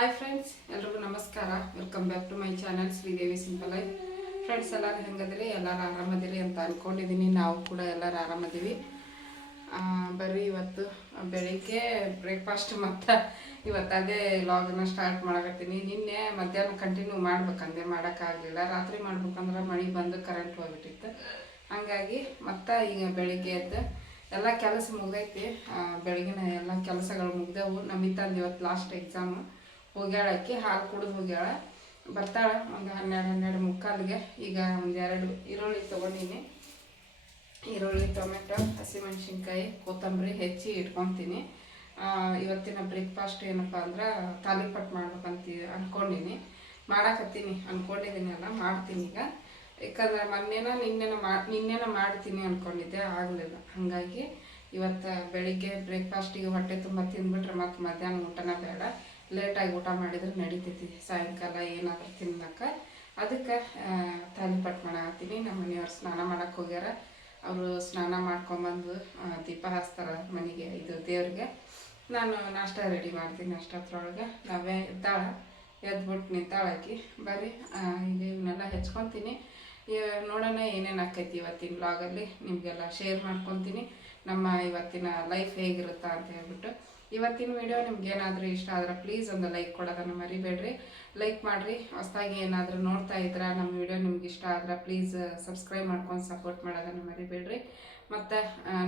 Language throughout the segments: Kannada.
ಹಾಯ್ ಫ್ರೆಂಡ್ಸ್, ಎಲ್ರಿಗೂ ನಮಸ್ಕಾರ. Welcome back to my channel Sridevi simple life. Friends, ಎಲ್ಲರೂ ಹೆಂಗದಿರಿ? ಎಲ್ಲರೂ ಆರಾಮದಿರಿ ಅಂತ ಅಂದ್ಕೊಂಡಿದ್ದೀನಿ. ನಾವು ಕೂಡ ಎಲ್ಲರೂ ಆರಾಮದೀವಿ. ಬರ್ರಿ, ಇವತ್ತು ಬೆಳಿಗ್ಗೆ ಬ್ರೇಕ್ಫಾಸ್ಟ್ ಮತ್ತು ಇವತ್ತು ಅದೇ ಲಾಗನ್ನ ಸ್ಟಾರ್ಟ್ ಮಾಡಕತ್ತೀನಿ. ನಿನ್ನೆ ಮಧ್ಯಾಹ್ನ ಕಂಟಿನ್ಯೂ ಮಾಡ್ಬೇಕಂದೆ, ಮಾಡೋಕ್ಕಾಗಲಿಲ್ಲ. ರಾತ್ರಿ ಮಾಡ್ಬೇಕಂದ್ರೆ ಮಳೆ ಬಂದು ಕರೆಂಟ್ ಹೋಗ್ಬಿಟ್ಟಿತ್ತು. ಹಾಗಾಗಿ ಮತ್ತು ಈಗ ಬೆಳಿಗ್ಗೆ ಎದ್ದು ಎಲ್ಲ ಕೆಲಸ ಮುಗ್ದೈತಿ. ಬೆಳಗಿನ ಎಲ್ಲ ಕೆಲಸಗಳು ಮುಗ್ದವು. ನಮ್ಮಿಂದ ಇವತ್ತು ಲಾಸ್ಟ್ ಎಕ್ಸಾಮು. ಹೋಗ್ಯಾಳಕ್ಕೆ ಹಾಲು ಕುಡಿದು ಹೋಗ್ಯಾಳ. ಬರ್ತಾಳೆ ಒಂದು 12 ಮುಕ್ಕಾಲಿಗೆ. ಈಗ ಒಂದೆರಡು ಈರುಳ್ಳಿ ತೊಗೊಂಡಿನಿ. ಈರುಳ್ಳಿ, ಟೊಮೆಟೊ, ಹಸಿಮೆಣ್ಸಿನ್ಕಾಯಿ, ಕೊತ್ತಂಬರಿ ಹೆಚ್ಚಿ ಇಟ್ಕೊತೀನಿ. ಇವತ್ತಿನ ಬ್ರೇಕ್ಫಾಸ್ಟ್ ಏನಪ್ಪ ಅಂದ್ರೆ ತಾಲಿಪಟ್ಟು ಮಾಡ್ಬೇಕಂತ ಅಂದ್ಕೊಂಡಿನಿ. ಮಾಡಾಕತ್ತೀನಿ, ಅಂದ್ಕೊಂಡಿದ್ದೀನಿ, ಅಲ್ಲ ಮಾಡ್ತೀನಿ ಈಗ. ಯಾಕಂದ್ರೆ ನಿನ್ನೆನ ಮಾಡ್ತೀನಿ ಅಂದ್ಕೊಂಡಿದ್ದೆ, ಆಗಲಿಲ್ಲ. ಹಾಗಾಗಿ ಇವತ್ತು ಬೆಳಿಗ್ಗೆ ಬ್ರೇಕ್ಫಾಸ್ಟಿಗೆ ಹೊಟ್ಟೆ ತುಂಬ ತಿಂದ್ಬಿಟ್ರೆ ಮತ್ತು ಮಧ್ಯಾಹ್ನ ಊಟನ ಬೇಡ. ಲೇಟಾಗಿ ಊಟ ಮಾಡಿದ್ರೆ ನಡಿತೈತಿ, ಸಾಯಂಕಾಲ ಏನಾದರೂ ತಿನ್ನಕ್ಕೆ. ಅದಕ್ಕೆ ತಾಲಿಪಟ್ಟು ಮಾಡಾಕತ್ತೀನಿ. ನಮ್ಮ ಮನೆಯವ್ರು ಸ್ನಾನ ಮಾಡಕ್ಕೆ ಹೋಗ್ಯಾರ. ಅವರು ಸ್ನಾನ ಮಾಡ್ಕೊಂಬಂದು ದೀಪ ಹಚ್ತಾರೆ ಮನೆಗೆ, ಇದು ದೇವ್ರಿಗೆ. ನಾನು ನಾಷ್ಟ ರೆಡಿ ಮಾಡ್ತೀನಿ. ಅಷ್ಟೊತ್ತರೊಳಗೆ ನಾವೇ ಎದ್ಬಿಟ್ಟು ನಿಂತಾಳಾಕಿ. ಬರ್ರಿ, ಈಗ ಇವನ್ನೆಲ್ಲ ಹೆಚ್ಕೊತೀನಿ. ನೋಡೋಣ ಏನೇನು ಆಕೈತಿ ಇವತ್ತಿನ ವ್ಲಾಗಲ್ಲಿ. ನಿಮಗೆಲ್ಲ ಶೇರ್ ಮಾಡ್ಕೊತೀನಿ ನಮ್ಮ ಇವತ್ತಿನ ಲೈಫ್ ಹೇಗಿರುತ್ತಾ ಅಂತ ಹೇಳ್ಬಿಟ್ಟು. ಇವತ್ತಿನ ವಿಡಿಯೋ ನಿಮ್ಗೇನಾದರೂ ಇಷ್ಟ ಆದ್ರೆ ಪ್ಲೀಸ್ ಒಂದು ಲೈಕ್ ಕೊಡೋದನ್ನು ಮರಿಬೇಡ್ರಿ. ಲೈಕ್ ಮಾಡಿರಿ. ಹೊಸದಾಗಿ ಏನಾದರೂ ನೋಡ್ತಾ ಇದ್ರೆ ನಮ್ಮ ವಿಡಿಯೋ ನಿಮ್ಗೆ ಇಷ್ಟ ಆದ್ರೆ ಪ್ಲೀಸ್ ಸಬ್ಸ್ಕ್ರೈಬ್ ಮಾಡ್ಕೊಂಡು ಸಪೋರ್ಟ್ ಮಾಡೋದನ್ನು ಮರಿಬೇಡ್ರಿ. ಮತ್ತು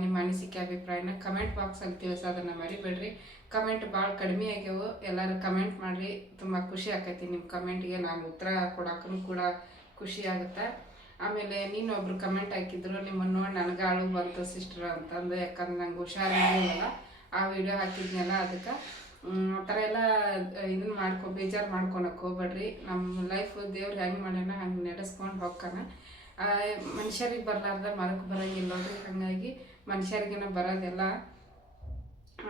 ನಿಮ್ಮ ಅನಿಸಿಕೆ ಅಭಿಪ್ರಾಯನ ಕಮೆಂಟ್ ಬಾಕ್ಸಲ್ಲಿ ತಿಳಿಸೋದನ್ನು ಮರಿಬೇಡ್ರಿ. ಕಮೆಂಟ್ ಭಾಳ ಕಡಿಮೆ ಆಗ್ಯಾವು. ಎಲ್ಲರೂ ಕಮೆಂಟ್ ಮಾಡಿರಿ, ತುಂಬ ಖುಷಿ ಆಕೈತಿ. ನಿಮ್ಮ ಕಮೆಂಟ್ಗೆ ನಾನು ಉತ್ತರ ಕೊಡೋಕ್ಕೂ ಕೂಡ ಖುಷಿ ಆಗುತ್ತೆ. ಆಮೇಲೆ ನೀನೊಬ್ರು ಕಮೆಂಟ್ ಹಾಕಿದ್ರು, ನಿಮ್ಮನ್ನು ನೋಡಿ ನನಗೆ ಅಳು ಬಂತು ಸಿಸ್ಟರ್ ಅಂತಂದು. ಯಾಕಂದ್ರೆ ನಂಗೆ ಹುಷಾರಿರಲಿಲ್ಲ, ಆ ವಿಡಿಯೋ ಹಾಕಿದ್ನೆಲ್ಲ. ಅದಕ್ಕೆ ಆ ಥರ ಎಲ್ಲ ಇದನ್ನು ಬೇಜಾರು ಮಾಡ್ಕೊಳಕ್ಕೆ ಹೋಗ್ಬೇಡ್ರಿ. ನಮ್ಮ ಲೈಫ್ ದೇವ್ರು ಹೆಂಗೆ ಮಾಡ್ಯಾನ ಹಂಗೆ ನಡೆಸ್ಕೊಂಡು ಹೋಗ್ತಾನ. ಮನುಷ್ಯರಿಗೆ ಬರಲಾರ್ದ ಮರಕ್ಕೆ ಬರೋಂಗಿಲ್ಲ ನೋಡ್ರಿ. ಹಾಗಾಗಿ ಮನುಷ್ಯರಿಗೇನ ಬರೋದೆಲ್ಲ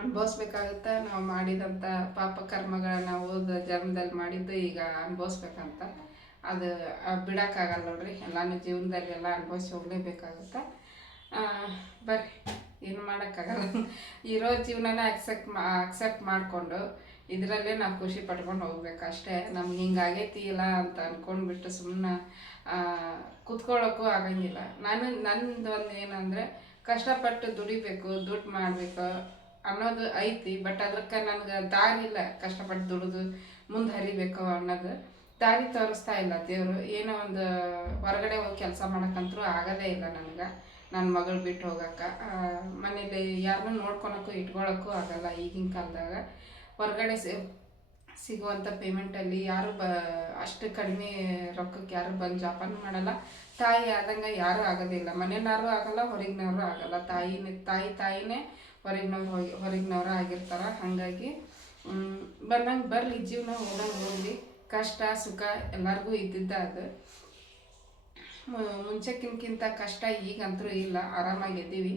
ಅನುಭವಿಸ್ಬೇಕಾಗುತ್ತೆ. ನಾವು ಮಾಡಿದಂಥ ಪಾಪ ಕರ್ಮಗಳನ್ನ ಓದ ಜನ್ಮದಲ್ಲಿ ಮಾಡಿದ್ದು ಈಗ ಅನುಭವಿಸ್ಬೇಕಂತ. ಅದು ಬಿಡೋಕ್ಕಾಗಲ್ಲ ನೋಡ್ರಿ. ಎಲ್ಲನೂ ಜೀವನದಲ್ಲಿ ಎಲ್ಲ ಅನುಭವಿಸಿ ಹೋಗಲೇಬೇಕಾಗುತ್ತೆ. ಬರ್ರಿ, ಏನು ಮಾಡೋಕ್ಕಾಗಲ್ಲ. ಇರೋ ಜೀವನನ ಅಕ್ಸೆಪ್ಟ್ ಮಾಡಿಕೊಂಡು ಇದರಲ್ಲೇ ನಾವು ಖುಷಿ ಪಟ್ಕೊಂಡು ಹೋಗ್ಬೇಕು ಅಷ್ಟೇ. ನಮ್ಗೆ ಹಿಂಗಾಗೈತಿ ಇಲ್ಲ ಅಂತ ಅಂದ್ಕೊಂಡ್ಬಿಟ್ಟು ಸುಮ್ಮನೆ ಕೂತ್ಕೊಳ್ಳೋಕ್ಕೂ ಆಗಂಗಿಲ್ಲ. ನಂದು ಒಂದು ಏನಂದರೆ, ಕಷ್ಟಪಟ್ಟು ದುಡಿಬೇಕು, ದುಡ್ಡು ಮಾಡಬೇಕು ಅನ್ನೋದು ಐತಿ. ಬಟ್ ಅದಕ್ಕೆ ನನಗೆ ದಾರಿ ಇಲ್ಲ. ಕಷ್ಟಪಟ್ಟು ದುಡಿದು ಮುಂದೆ ಹರಿಬೇಕು ಅನ್ನೋದು ದಾರಿ ತೋರಿಸ್ತಾ ಇಲ್ಲ ದೇವರು. ಏನೋ ಒಂದು ಹೊರಗಡೆ ಹೋಗಿ ಕೆಲಸ ಮಾಡೋಕ್ಕಂತರೂ ಆಗೋದೇ ಇಲ್ಲ ನನಗೆ. ನನ್ನ ಮಗಳು ಬಿಟ್ಟು ಹೋಗೋಕ್ಕೆ, ಮನೇಲಿ ಯಾರನ್ನೂ ನೋಡ್ಕೊಳಕ್ಕೂ ಇಟ್ಕೊಳ್ಳೋಕ್ಕೂ ಆಗಲ್ಲ. ಈಗಿನ ಕಾಲದಾಗ ಹೊರಗಡೆ ಸಿಗುವಂಥ ಪೇಮೆಂಟಲ್ಲಿ ಯಾರು ಅಷ್ಟು ಕಡಿಮೆ ರೊಕ್ಕಕ್ಕೆ ಯಾರು ಬಂದು ಜಾಪನ್ನು ಮಾಡಲ್ಲ. ತಾಯಿ ಆದಂಗೆ ಯಾರೂ ಆಗೋದಿಲ್ಲ. ಮನೆಯವ್ರು ಆಗಲ್ಲ, ಹೊರಗಿನವರು ಆಗಲ್ಲ. ತಾಯಿನೇ ಹೊರಗಿನವ್ರು ಆಗಿರ್ತಾರೆ. ಹಾಗಾಗಿ ಬಂದಂಗೆ ಬರಲಿ, ಜೀವನ ಹೋದಂಗೆ ಹೋಗಲಿ. ಕಷ್ಟ ಸುಖ ಎಲ್ಲರಿಗೂ ಇದ್ದಿದ್ದ. ಅದು ಮುಂಚೆಕ್ಕಿಂತ ಕಷ್ಟ ಈಗಂತರೂ ಇಲ್ಲ. ಆರಾಮಾಗಿದ್ದೀವಿ.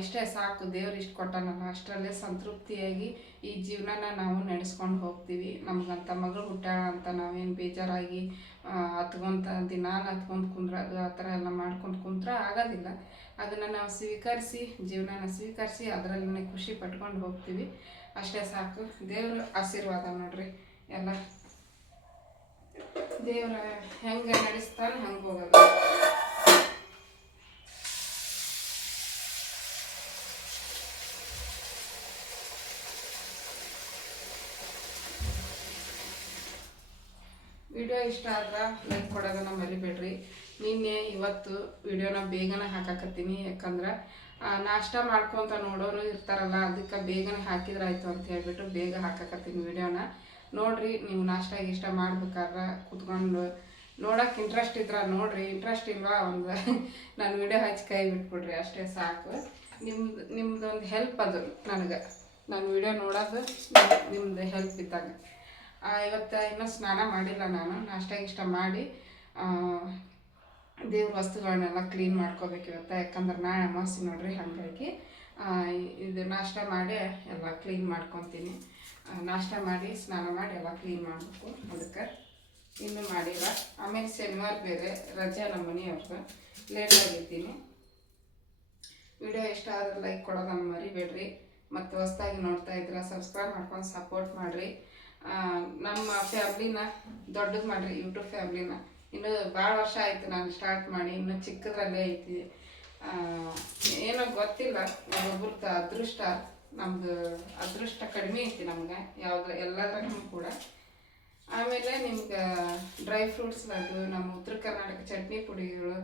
ಇಷ್ಟೇ ಸಾಕು. ದೇವ್ರು ಇಷ್ಟು ಕೊಟ್ಟನಲ್ಲ, ಅಷ್ಟರಲ್ಲೇ ಸಂತೃಪ್ತಿಯಾಗಿ ಈ ಜೀವನನ ನಾವು ನಡೆಸ್ಕೊಂಡು ಹೋಗ್ತೀವಿ. ನಮಗಂತ ಮಗಳು ಹುಟ್ಟಾಳ ಅಂತ ನಾವೇನು ಬೇಜಾರಾಗಿ ಹತ್ಕೊಂಡು ಕುಂದ್ರೋದು ಆ ಥರ ಎಲ್ಲ ಮಾಡ್ಕೊಂಡು ಕುಂತ್ರೆ ಆಗೋದಿಲ್ಲ. ಅದನ್ನು ನಾವು ಜೀವನನ ಸ್ವೀಕರಿಸಿ ಅದರಲ್ಲೇ ಖುಷಿ ಪಟ್ಕೊಂಡು ಹೋಗ್ತೀವಿ. ಅಷ್ಟೇ ಸಾಕು. ದೇವ್ರ ಆಶೀರ್ವಾದ ನೋಡ್ರಿ. ಎಲ್ಲ ದೇವ್ರ ಹೆಂಗೆ ನಡೆಸ್ತಾನೆ ಹಂಗೆ ಹೋಗೋದು. ವಿಡಿಯೋ ಇಷ್ಟ ಆದ್ರೆ ಲೈಕ್ ಕೊಡೋದನ್ನು ಮರಿಬೇಡ್ರಿ. ನಿನ್ನೆ ಇವತ್ತು ವಿಡಿಯೋನ ಬೇಗನೆ ಹಾಕಾಕತ್ತೀನಿ. ಯಾಕಂದ್ರೆ ನಾಷ್ಟ ಮಾಡ್ಕೊತ ನೋಡೋರು ಇರ್ತಾರಲ್ಲ, ಅದಕ್ಕೆ ಬೇಗನೆ ಹಾಕಿದ್ರಾಯ್ತು ಅಂತ ಹೇಳ್ಬಿಟ್ಟು ಬೇಗ ಹಾಕಾಕತ್ತೀನಿ ವಿಡಿಯೋನ. ನೋಡಿರಿ, ನೀವು ನಾಷ್ಟ ಇಷ್ಟ ಮಾಡ್ಬೇಕಾದ್ರೆ ಕೂತ್ಕೊಂಡು ನೋಡೋಕೆ ಇಂಟ್ರೆಸ್ಟ್ ಇದ್ರೆ ನೋಡಿರಿ. ಇಂಟ್ರೆಸ್ಟ್ ಇಲ್ವಾ ಒಂದು ನಾನು ವಿಡಿಯೋ ಹಚ್ಚಿ ಕೈ ಬಿಟ್ಬಿಡ್ರಿ, ಅಷ್ಟೇ ಸಾಕು. ನಿಮ್ದೊಂದು ಹೆಲ್ಪ್ ಅದು ನನಗೆ. ನಾನು ವಿಡಿಯೋ ನೋಡೋದು ನಿಮ್ಮದು ಹೆಲ್ಪ್ ಇದ್ದಾಗ. ಇವತ್ತು ಇನ್ನೂ ಸ್ನಾನ ಮಾಡಿಲ್ಲ ನಾನು. ನಾಷ್ಟ ಇಷ್ಟ ಮಾಡಿ ದೇವ್ರ ವಸ್ತುಗಳನ್ನೆಲ್ಲ ಕ್ಲೀನ್ ಮಾಡ್ಕೋಬೇಕು ಇವತ್ತು. ಯಾಕಂದ್ರೆ ನಾಳೆ ಅಮಾವಾಸ್ಯೆ ನೋಡ್ರಿ. ಹಾಗಾಗಿ ಇದು ನಾಷ್ಟ ಮಾಡಿ ಎಲ್ಲ ಕ್ಲೀನ್ ಮಾಡ್ಕೊತೀನಿ. ನಾಷ್ಟ ಮಾಡಿ ಸ್ನಾನ ಮಾಡಿ ಎಲ್ಲ ಕ್ಲೀನ್ ಮಾಡಬೇಕು. ಅದಕ್ಕೆ ಇನ್ನೂ ಮಾಡಿಲ್ಲ. ಆಮೇಲೆ ಶನಿವಾರ ಬೇರೆ ರಜೆ ನಮ್ಮ ಮನೆಯವ್ರಿಗೆ, ಲೇಟಾಗಿದ್ದೀನಿ. ವಿಡಿಯೋ ಇಷ್ಟ ಆದ್ರೆ ಲೈಕ್ ಕೊಡೋದನ್ನು ಮರಿಬೇಡ್ರಿ. ಮತ್ತು ಹೊಸದಾಗಿ ನೋಡ್ತಾ ಇದ್ರೆ ಸಬ್ಸ್ಕ್ರೈಬ್ ಮಾಡ್ಕೊಂಡು ಸಪೋರ್ಟ್ ಮಾಡಿರಿ. ನಮ್ಮ ಫ್ಯಾಮ್ಲಿನ ದೊಡ್ಡದು ಮಾಡಿರಿ, ಯೂಟ್ಯೂಬ್ ಫ್ಯಾಮ್ಲಿನ. ಇನ್ನು ಭಾಳ ವರ್ಷ ಆಯಿತು ನಾನು ಸ್ಟಾರ್ಟ್ ಮಾಡಿ, ಇನ್ನು ಚಿಕ್ಕದ್ರಲ್ಲೇ ಐತಿ. ಏನೋ ಗೊತ್ತಿಲ್ಲ, ಒಬ್ಬೊಬ್ರದ್ದು ಅದೃಷ್ಟ. ನಮ್ಮದು ಅದೃಷ್ಟ ಕಡಿಮೆ ಐತಿ ನಮ್ಗೆ ಎಲ್ಲದ್ರಾಗೂ ಕೂಡ. ಆಮೇಲೆ ನಿಮ್ಗೆ ಡ್ರೈ ಫ್ರೂಟ್ಸ್ ಲಡ್ಡು, ನಮ್ಮ ಉತ್ತರ ಕರ್ನಾಟಕ ಚಟ್ನಿ ಪುಡಿಗಳು,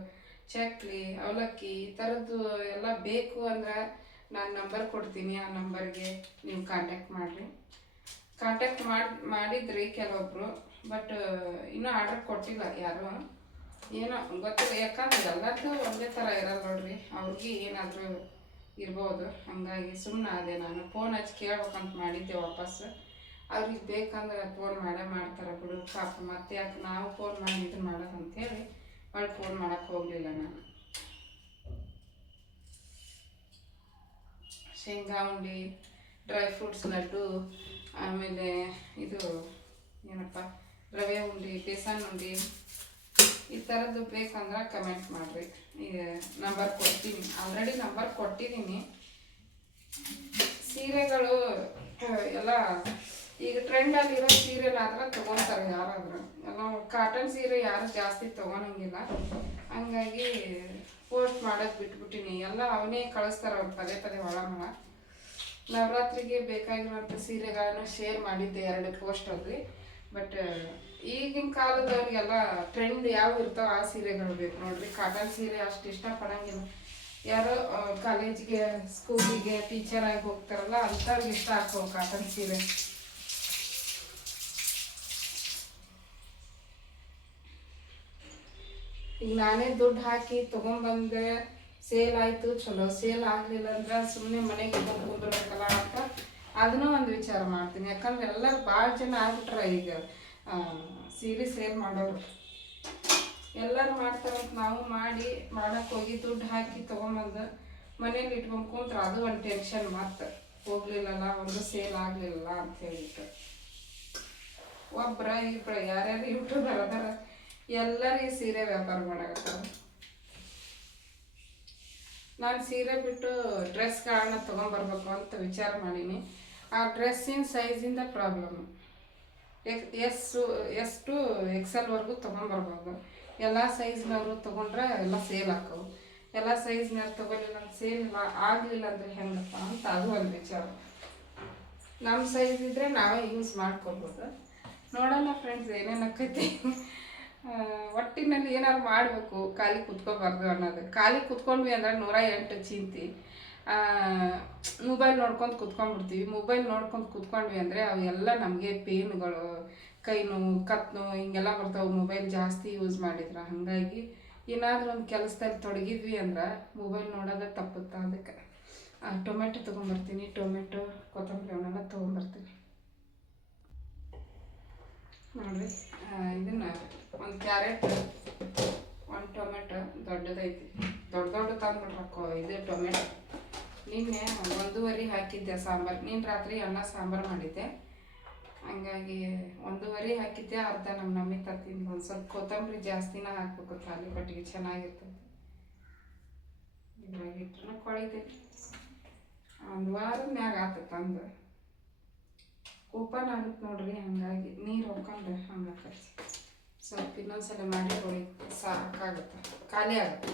ಚಕ್ಲಿ, ಅವಲಕ್ಕಿ ಈ ಥರದ್ದು ಎಲ್ಲ ಬೇಕು ಅಂದ್ರೆ ನಾನು ನಂಬರ್ ಕೊಡ್ತೀನಿ. ಆ ನಂಬರ್ಗೆ ನೀವು ಕಾಂಟ್ಯಾಕ್ಟ್ ಮಾಡಿರಿ. ಕಾಂಟ್ಯಾಕ್ಟ್ ಮಾಡಿದ್ರಿ ಕೆಲವೊಬ್ಬರು, ಬಟ್ ಇನ್ನೂ ಆರ್ಡರ್ ಕೊಟ್ಟಿಲ್ಲ ಯಾರು, ಏನೋ ಗೊತ್ತಿಲ್ಲ. ಯಾಕಂದ್ರೆ ಎಲ್ಲರದ್ದು ಒಂದೇ ಥರ ಇರಲ್ಲ ನೋಡ್ರಿ, ಅವ್ರಿಗೆ ಏನಾದರೂ ಇರ್ಬೋದು. ಹಾಗಾಗಿ ಸುಮ್ಮನೆ ಅದೇ ನಾನು ಫೋನ್ ಹಚ್ಚಿ ಕೇಳ್ಬೇಕಂತ ಮಾಡಿದ್ದೆ ವಾಪಸ್ಸು. ಅವ್ರಿಗೆ ಬೇಕಂದ್ರೆ ಫೋನ್ ಮಾಡ್ತಾರೆ ಬಿಡು ಪಾಪ, ಮತ್ತೆ ಯಾಕೆ ನಾವು ಫೋನ್ ಮಾಡಿ ಇದನ್ನು ಮಾಡೋದು ಅಂಥೇಳಿ ಅವ್ಳು ಫೋನ್ ಮಾಡೋಕ್ಕೆ ಹೋಗಲಿಲ್ಲ ನಾನು. ಶೇಂಗಾ ಉಂಡೆ, ಡ್ರೈ ಫ್ರೂಟ್ಸ್ ಲಡ್ಡು, ಆಮೇಲೆ ಇದು ಏನಪ್ಪ ರವೆ ಉಂಡೆ, ಬೇಸನ್ ಉಂಡೆ, ಈ ಥರದ್ದು ಬೇಕಂದ್ರೆ ಕಮೆಂಟ್ ಮಾಡಿರಿ. ಈಗ ನಂಬರ್ ಕೊಡ್ತೀನಿ, ಆಲ್ರೆಡಿ ನಂಬರ್ ಕೊಟ್ಟಿದ್ದೀನಿ. ಸೀರೆಗಳು ಎಲ್ಲ ಈಗ ಟ್ರೆಂಡಲ್ಲಿರೋ ಸೀರೆಲಾದ್ರೆ ತೊಗೊತಾರೆ ಯಾರಾದರೂ. ಎಲ್ಲ ಕಾಟನ್ ಸೀರೆ ಯಾರು ಜಾಸ್ತಿ ತೊಗೊಳಂಗಿಲ್ಲ, ಹಂಗಾಗಿ ಪೋಸ್ಟ್ ಮಾಡೋದು ಬಿಟ್ಬಿಟ್ಟಿನಿ. ಎಲ್ಲ ಅವನೇ ಕಳಿಸ್ತಾರೆ ಅವ್ರು ಪದೇ ಪದೇ ಒಳಮಳ. ನವರಾತ್ರಿಗೆ ಬೇಕಾಗಿರೋಂಥ ಸೀರೆಗಳನ್ನು ಶೇರ್ ಮಾಡಿದ್ದೆ 2 ಪೋಸ್ಟಲ್ಲಿ. ಬಟ್ ಈಗಿನ ಕಾಲದವ್ರಿಗೆಲ್ಲ ಟ್ರೆಂಡ್ ಯಾವ ಇರ್ತಾವೆ ಆ ಸೀರೆಗಳು ಬೇಕು ನೋಡ್ರಿ. ಕಾಟನ್ ಸೀರೆ ಅಷ್ಟು ಇಷ್ಟಪಡಂಗಿಲ್ಲ. ಯಾರೋ ಕಾಲೇಜಿಗೆ ಸ್ಕೂಲಿಗೆ ಟೀಚರಾಗಿ ಹೋಗ್ತಾರಲ್ಲ ಅಂಥವ್ರಿಗೆ ಇಷ್ಟ ಹಾಕೋ ಕಾಟನ್ ಸೀರೆ. ಈಗ ನಾನೇ ದುಡ್ಡು ಹಾಕಿ ತೊಗೊಂಡ್ಬಂದ್ರೆ ಸೇಲ್ ಆಯಿತು ಚಲೋ, ಸೇಲ್ ಆಗಲಿಲ್ಲ ಅಂದ್ರೆ ಸುಮ್ಮನೆ ಮನೆಗೆ ಕುಂದಿರ್ಬೇಕಲ್ಲ ಅಂತ ಅದನ್ನೂ ಒಂದು ವಿಚಾರ ಮಾಡ್ತೀನಿ. ಯಾಕಂದ್ರೆ ಎಲ್ಲರೂ ಭಾಳ ಜನ ಆಗ್ಬಿಟ್ರೆ ಈಗ ಸೀರೆ ಸೇಲ್ ಮಾಡೋರು ಎಲ್ಲರೂ ಮಾಡ್ತಾರಂತ ನಾವು ಮಾಡಕ್ಕೆ ಹೋಗಿ ದುಡ್ಡು ಹಾಕಿ ತೊಗೊಂಬಂದು ಮನೇಲಿ ಇಟ್ಕೊಂಡು ಕೂತ್ರೆ ಅದು ಒಂದು ಟೆನ್ಷನ್. ಮತ್ತೆ ಹೋಗ್ಲಿಲ್ಲಲ್ಲ, ಒಂದು ಸೇಲ್ ಆಗಲಿಲ್ಲ ಅಂತ ಹೇಳ್ಬಿಟ್ಟು ಒಬ್ಬರ ಇಬ್ಬರ ಯಾರ್ಯಾರು ಯೂಟ್ಯೂಬರ್ ಅದಾರ ಎಲ್ಲರೂ ಸೀರೆ ವ್ಯಾಪಾರ ಮಾಡಕತ್ತಾರೆ. ನಾನು ಸೀರೆ ಬಿಟ್ಟು ಡ್ರೆಸ್ಗಳನ್ನ ತೊಗೊಂಬರ್ಬೇಕು ಅಂತ ವಿಚಾರ ಮಾಡೀನಿ. ಆ ಡ್ರೆಸ್ಸಿನ ಸೈಜಿಂದ ಪ್ರಾಬ್ಲಮ್ಮು. ಎಸ್ ಟು XL ತೊಗೊಂಬರ್ಬೋದು. ಎಲ್ಲ ಸೈಜ್ನವರು ತೊಗೊಂಡ್ರೆ ಎಲ್ಲ ಸೇಲ್ ಹಾಕವು, ಎಲ್ಲ ಸೈಜ್ನವ್ರು ತೊಗೊಲಿಲ್ಲ ಅಂತ ಸೇಲ್ ಆಗಲಿಲ್ಲ ಅಂದರೆ ಹೆಂಗಪ್ಪ ಅಂತ ಅದು ಒಂದು ವಿಚಾರ. ನಮ್ಮ ಸೈಜ್ ಇದ್ದರೆ ನಾವೇ ಯೂಸ್ ಮಾಡ್ಕೊಬೋದು. ನೋಡೋಣ ಫ್ರೆಂಡ್ಸ್ ಏನೇನು ಆಕೈತಿ. ಒಟ್ಟಿನಲ್ಲಿ ಏನಾದ್ರು ಮಾಡಬೇಕು, ಖಾಲಿ ಕುತ್ಕೋಬಾರ್ದು ಅನ್ನೋದು. ಖಾಲಿ ಕುತ್ಕೊಂಡ್ವಿ ಅಂದ್ರೆ 108 ಚಿಂತೆ. ಮೊಬೈಲ್ ನೋಡ್ಕೊಂಡು ಕುತ್ಕೊಂಡ್ಬಿಡ್ತೀವಿ. ಮೊಬೈಲ್ ನೋಡ್ಕೊಂಡು ಕುತ್ಕೊಂಡ್ವಿ ಅಂದರೆ ಅವೆಲ್ಲ ನಮಗೆ ಪೇನ್ಗಳು, ಕೈ ನೋವು, ಕತ್ತು ನೋವು ಹಿಂಗೆಲ್ಲ ಬರ್ತಾವೆ ಮೊಬೈಲ್ ಜಾಸ್ತಿ ಯೂಸ್ ಮಾಡಿದ್ರೆ. ಹಾಗಾಗಿ ಏನಾದರೂ ಒಂದು ಕೆಲಸದಲ್ಲಿ ತೊಡಗಿದ್ವಿ ಅಂದ್ರೆ ಮೊಬೈಲ್ ನೋಡೋದೇ ತಪ್ಪುತ್ತಾ. ಅದಕ್ಕೆ ಟೊಮೆಟೊ ತೊಗೊಂಬರ್ತೀನಿ, ಟೊಮೆಟೊ ಕೊತ್ತಂಬರಿ ಅವನ್ನೆಲ್ಲ ತೊಗೊಂಬರ್ತೀನಿ ನೋಡಿರಿ. ಇದನ್ನು ಒಂದು ಕ್ಯಾರೆಟ್, ಒಂದು ಟೊಮೆಟೊ ದೊಡ್ಡದೈತಿ, ದೊಡ್ಡ ತಂದ್ಬಿಟ್ರಕ್ಕೋ ಇದು ಟೊಮೆಟೊ. ನಿನ್ನೆ 1:15 ಹಾಕಿದ್ದೆ ಸಾಂಬಾರು. ನೀನು ರಾತ್ರಿ ಅನ್ನ ಸಾಂಬಾರು ಮಾಡಿದ್ದೆ, ಹಂಗಾಗಿ 1:15 ಹಾಕಿದ್ದೆ. ಅರ್ಧ ನಮ್ಮ ನಮ್ಮಿ ತತ್ತಿಂದು ಒಂದು ಸ್ವಲ್ಪ ಕೊತ್ತಂಬರಿ ಜಾಸ್ತಿನ ಹಾಕ್ಬೇಕು, ತಾಲಿಪಟ್ಟಿಗೆ ಚೆನ್ನಾಗಿರ್ತದೆ. ಇದ್ರಾಗ ಇಟ್ಟರೆ ಕೊಳಿದೆ 1 ವಾರದ ಮ್ಯಾಗ ಆತ ತಂದು ಓಪನ್ ಆಗುತ್ತೆ ನೋಡ್ರಿ. ಹಂಗಾಗಿ ನೀರು ಹೋಗ್ಕೊಂಡು ಹಂಗಾಕೈತಿ. ಸ್ವಲ್ಪ ಇನ್ನೊಂದ್ಸಲ ಮಾಡಿ ಹೊಳಿ ಸಾಕಾಗುತ್ತೆ, ಖಾಲಿ ಆಗುತ್ತೆ.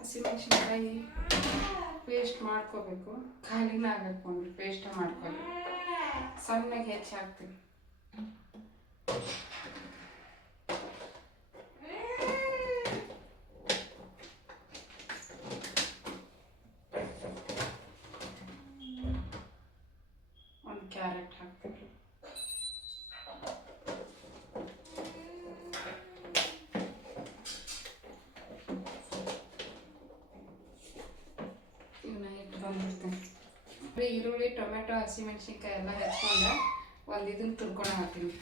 ಹಸಿಮೆಣಸಿನ್ಕಾಯಿ ಪೇಸ್ಟ್ ಮಾಡ್ಕೋಬೇಕು, ಖಾಲಿನ ಆಗಬೇಕು. ಪೇಸ್ಟ್ ಮಾಡ್ಕೊಳ್ಳಿ, ಸಣ್ಣಗೆ ಹೆಚ್ಚು ಹಾಕ್ತೀನಿ. ಕ್ಯಾರೆಟ್ ಹಾಕ್ತೀನಿ. ಇವನ್ನ ಇಟ್ಟು ಬಂದ್ಬಿಡ್ತೀನಿ. ಈರುಳ್ಳಿ, ಟೊಮೆಟೊ, ಹಸಿಮೆಣಸಿನ್ಕಾಯಿ ಎಲ್ಲ ಹೆಚ್ಕೊಂಡು ಒಂದು ಇದನ್ನು ತುರ್ಕೊಂಡು ಹಾಕ್ತೀನಿ.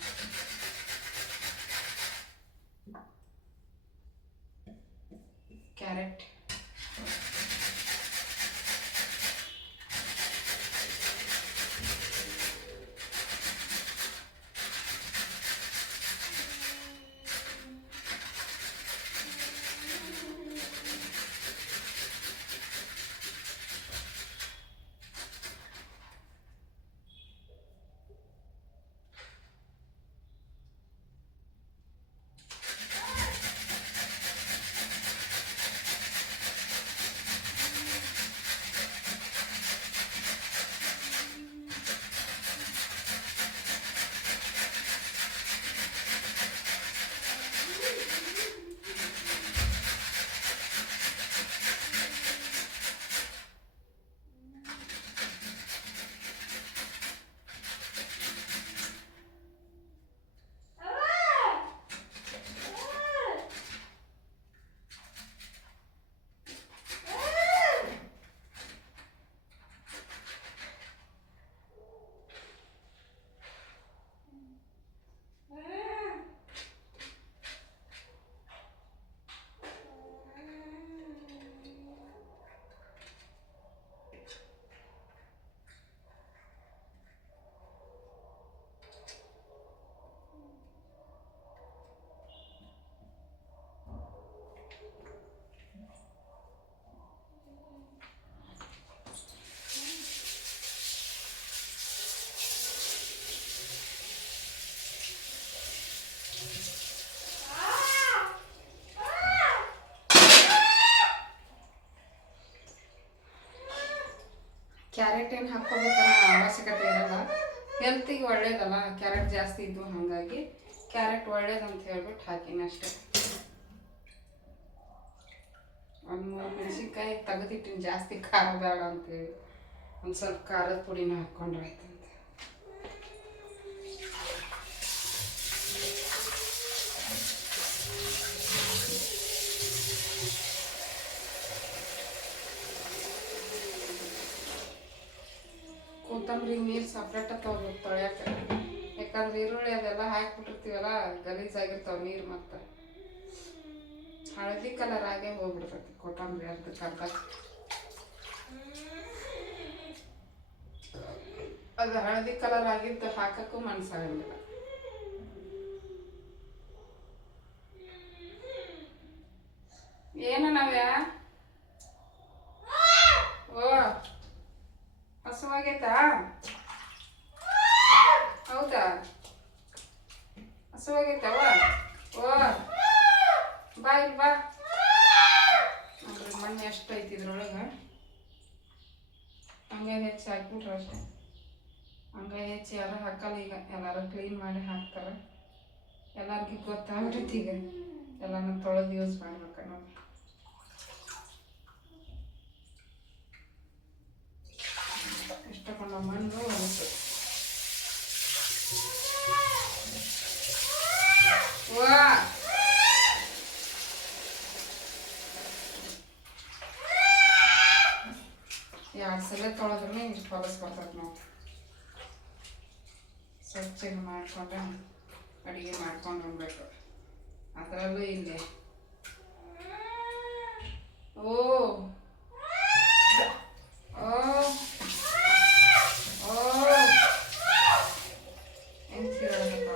ಕ್ಯಾರೆಟ್, ಏನು ಹಾಕ್ಕೋಬೇಕನ್ನೋ ಅವಶ್ಯಕತೆ ಇರಲ್ಲ. ಹೆಲ್ತಿಗೆ ಒಳ್ಳೇದಲ್ಲ, ಕ್ಯಾರೆಟ್ ಜಾಸ್ತಿ ಇದ್ವು, ಹಾಗಾಗಿ ಕ್ಯಾರೆಟ್ ಒಳ್ಳೇದಂತ ಹೇಳ್ಬಿಟ್ಟು ಹಾಕಿನಿ ಅಷ್ಟೇ. ಒಂದು 3 ಮೆಣಸಿನ್ಕಾಯಿ ತೆಗೆದಿಟ್ಟಿನಿ, ಜಾಸ್ತಿ ಖಾರ ಬೇಡ ಅಂತೇಳಿ. ಒಂದು ಸ್ವಲ್ಪ ಖಾರದ ಪುಡಿನ ಹಾಕ್ಕೊಂಡ್ರೆ ಆಯ್ತಂತ. ಕೊತ್ತಂಬರಿ ನೀರು ಸಪ್ರೇಟ ತೊಗೊಬೇಕು ತೊಳ್ಯಾಕೆ, ಯಾಕಂದ್ರೆ ಈರುಳ್ಳಿ ಅದೆಲ್ಲ ಹಾಕಿಬಿಟ್ಟಿರ್ತೀವಲ್ಲ, ಗಲೀಜಾಗಿರ್ತಾವೆ ನೀರು. ಮತ್ತು ಹಳದಿ ಕಲರ್ ಆಗೇ ಹೋಗ್ಬಿಡ್ತೈತಿ ಕೊತ್ತಂಬರಿ ಅರ್ಧಕ್ಕರ್ಧ. ಅದು ಹಳದಿ ಕಲರ್ ಆಗಿದ್ದು ಹಾಕಕ್ಕೂ ಮನಸ್ಸಾಗಂಗಿಲ್ಲ. ಏನು ನಾವ್ಯಾ? ಓ ಹಸುವಾಗೈತಾ? ಹೌದಾ? ಹಸುವಾಗೈತವ? ಓ ಬಾ ಇಲ್ಲಿ ಬಾ. ನೋಡ್ರಿ ಮಣ್ಣು ಎಷ್ಟು ಐತಿ ಇದ್ರೊಳಗೆ. ಹಂಗೆ ಹೆಚ್ಚಿ ಹಾಕ್ಬಿಟ್ರೆ ಅಷ್ಟೇ. ಹಂಗೆ ಹೆಚ್ಚಿ ಯಾರು ಹಾಕಲ್ಲ ಈಗ, ಎಲ್ಲರೂ ಕ್ಲೀನ್ ಮಾಡಿ ಹಾಕ್ತಾರೆ. ಎಲ್ಲರಿಗೂ ಗೊತ್ತಾಗ್ಬಿಟ್ಟೈತಿ ಈಗ, ಎಲ್ಲನೂ ತೊಳೆದು ಯೂಸ್ ಮಾಡ್ಬೇಕು ನೋಡಿ. ಇಷ್ಟಕೊಂಡ ಮಣ್ಣು ಹೊಲಸು. ವಾ 2 ಸಲ ತೊಳೆದ್ರೆ ಇಷ್ಟು ಹೊಲಸು ಬರ್ತದೆ. ನಾವು ಸ್ವಚ್ಛಗೆ ಮಾಡಿಕೊಂಡೆ ಅಡುಗೆ ಮಾಡ್ಕೊಂಡು ಹೋಗ್ಬೇಕು. ಅದರಲ್ಲೂ ಇಲ್ಲೇ ಓ ಓ ಓ ಎಂತಿರಲ್ಲಪ್ಪ.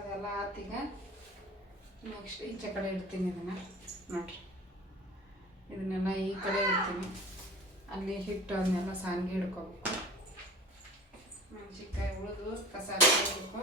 ಅದೆಲ್ಲ ಆತೀಗ ನೆಕ್ಸ್ಟ್ ಈಚೆ ಕಡೆ ಇಡ್ತೀನಿ. ಇದನ್ನು ನೋಡ್ರಿ, ಇದನ್ನೆಲ್ಲ ಈ ಕಡೆ ಇಡ್ತೀನಿ. ಅಲ್ಲಿ ಹಿಟ್ಟು ಅದನ್ನೆಲ್ಲ ಸಾಂಗಿ ಹಿಡ್ಕೋಬೇಕು. ಮೆಣಸಿನ್ಕಾಯಿ ಉಳಿದು ಕಸ ಹಾಕಬೇಕು.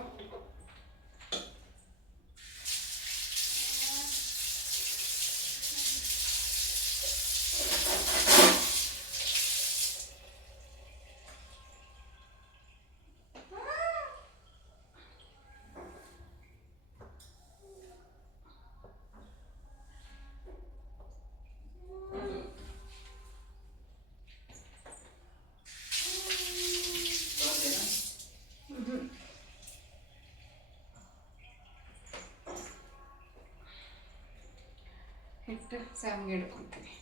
ಹಿಟ್ಟು ಸಾಂಗಿ ಹಿಡ್ಕೊತೀನಿ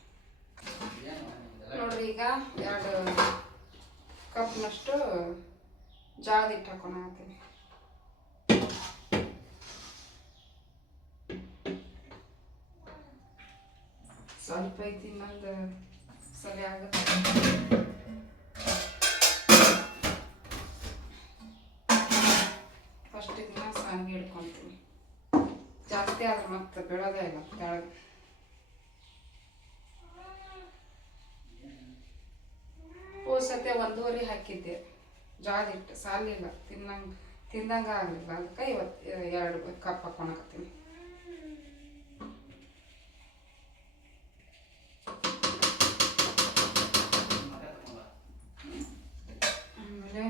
ನೋಡ್ರಿ. ಈಗ 2 ಕಪ್ನಷ್ಟು ಜೋಳದ ಹಿಟ್ಟು ಹಾಕ್ತೀನಿ. ಸ್ವಲ್ಪ ಐತಿ, ಇನ್ನೊಂದು ಸರಿ ಆಗುತ್ತೆ. ಫಸ್ಟ್ ಇದನ್ನ ಸಾಂಗಿ ಹಿಡ್ಕೊತೀನಿ. ಜಾಸ್ತಿ ಆದ್ರೆ ಮತ್ತೆ ಬೀಳೋದೇ ಇಲ್ಲ ಕೆಳಗೆ. ಹೋದ್ಸತಿ 1.5 ಹಾಕಿದ್ದೆ ಜೋಳದ ಹಿಟ್ಟು, ಸಾಲಿಲ್ಲ, ತಿಂದಂಗೆ ಆಗಲಿಲ್ಲ. ಅದಕ್ಕೆ ಇವತ್ತು 2 ಕಪ್ ಹಾಕ್ಕೊಳಕತ್ತೀನಿ. ಆಮೇಲೆ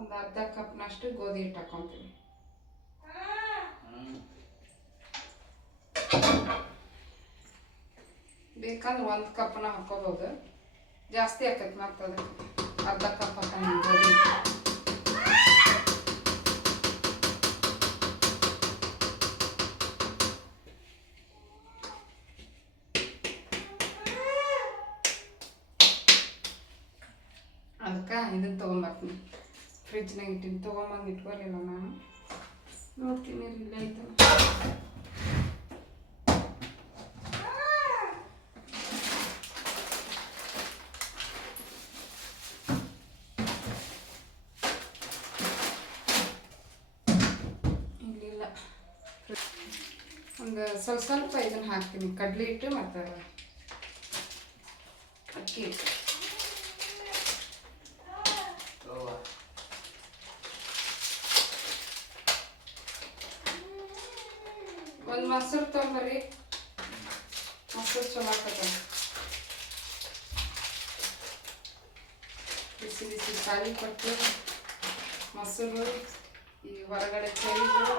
ಒಂದು ಅರ್ಧ ಕಪ್ನಷ್ಟು ಗೋಧಿ ಹಿಟ್ಟು ಹಾಕ್ಕೊತೀನಿ. ಬೇಕಂದ್ರೆ 1 ಕಪ್ನ ಹಾಕ್ಕೋಬೋದು, ಜಾಸ್ತಿ ಆಕೈತಿ. ಮತ್ತು ಅದಕ್ಕೆ ಅರ್ಧ ಕಪ್ ಹಾಕೋಣ ಗೋಧಿ ಹಿಟ್ಟು. ಅದಕ್ಕೆ ಇದನ್ನು ತೊಗೊಂಬರ್ತೀನಿ. ಫ್ರಿಜ್ನಾಗ ಇಟ್ಟಿನಿ, ತೊಗೊಂಬಂದು ಇಟ್ಕೊಲಿಲ್ಲ ನಾನು. ನೋಡ್ತೀನಿ ಇಲ್ಲೇ ಐತಲ್ಲ. ಒಂದು ಸ್ವಲ್ಪ ಇದನ್ನು ಹಾಕ್ತೀನಿ, ಕಡಲೆ ಹಿಟ್ಟು ಮತ್ತು ಅಕ್ಕಿ ಹಿಟ್ಟು. ಒಂದು ಮೊಸರು ತೊಗೊಂಬರ್ರಿ, ಮೊಸರು ಚಲೋ ಆಗ್ತದ. ಬಿಸಿ ಬಿಸಿ ಖಾಲಿ ಕೊಟ್ಟು ಮೊಸರು ಈ ಹೊರಗಡೆ ಚೆಲ್ಲಿದ್ದು.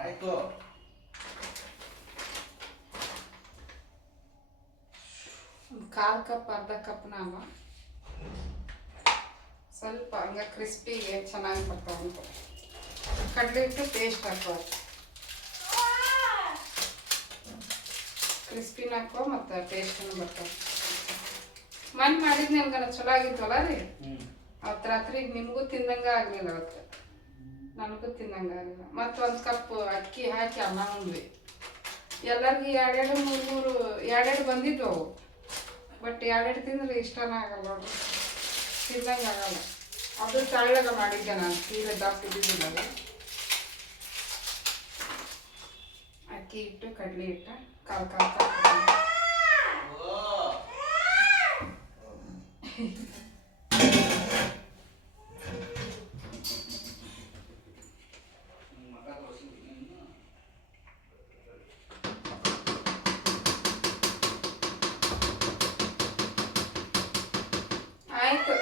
ಆಯ್ತು. ಒಂದು 1/4 ಕಪ್ ಅರ್ಧ ಕಪ್ ನಾವು ಸ್ವಲ್ಪ ಹಂಗೆ ಕ್ರಿಸ್ಪಿಗೆ ಚೆನ್ನಾಗಿ ಬರ್ತಾವೆ ಅಂತ. ಕಡಲೆ ಹಿಟ್ಟು ಟೇಸ್ಟ್ ಹಾಕೋ, ಕ್ರಿಸ್ಪಿನ ಹಾಕೋ ಮತ್ತು ಟೇಸ್ಟನ್ನು ಬರ್ತಾವೆ. ಮನೆ ಮಾಡಿದ್ನಿ ನನ್ಗೆ ಚಲೋ ಆಗಿದ್ವಲ್ಲ ರೀ ಅವತ್ತು ರಾತ್ರಿ. ನಿಮಗೂ ತಿಂದಂಗೆ ಆಗಲಿಲ್ಲ ಅವತ್ತು, ನನಗೂ ತಿಂದಂಗೆ ಆಗಲಿಲ್ಲ. ಮತ್ತು 1 ಕಪ್ ಅಕ್ಕಿ ಹಾಕಿ ಅನ್ನ ಉಂಡ್ವಿ. ಎಲ್ಲರಿಗೂ 2 ಬಂದಿದ್ವು ಅವು. ಬಟ್ 2 ತಿಂದ್ರೆ ಇಷ್ಟನೇ ಆಗಲ್ಲ ನೋಡ್ರಿ, ತಿಂದಂಗೆ ಆಗಲ್ಲ. ಅದು ತಳ್ಳಗ ಮಾಡಿದ್ದೆ ನಾನು, ತೀರ ದಪ್ಪ ಇದ್ದಿದ್ದಿಲ್ಲ. ಅಕ್ಕಿ ಹಿಟ್ಟು ಕಡಲೆ ಹಿಟ್ಟು 1/4 ಕಪ್. ಆಯ್ತು,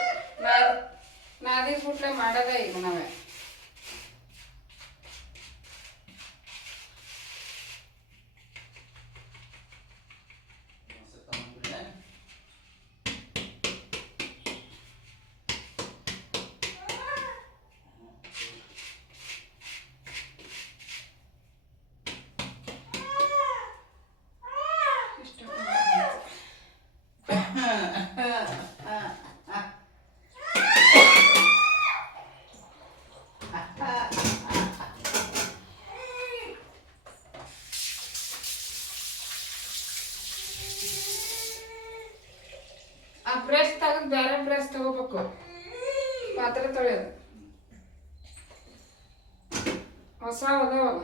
ನಾದಿಸ್ಬಿಟ್ಲೆ ಮಾಡೋದೇ ಈಗ ನಾವೇ. ಆ ಬ್ರಷ್ ತೆಗೆದು ಬೇರೆ ಬ್ರಷ್ ತಗೋಬೇಕು, ಪಾತ್ರೆ ತೊಳೆಯೋದು. ಹೊಸ ಅದಾವಲ್ಲ.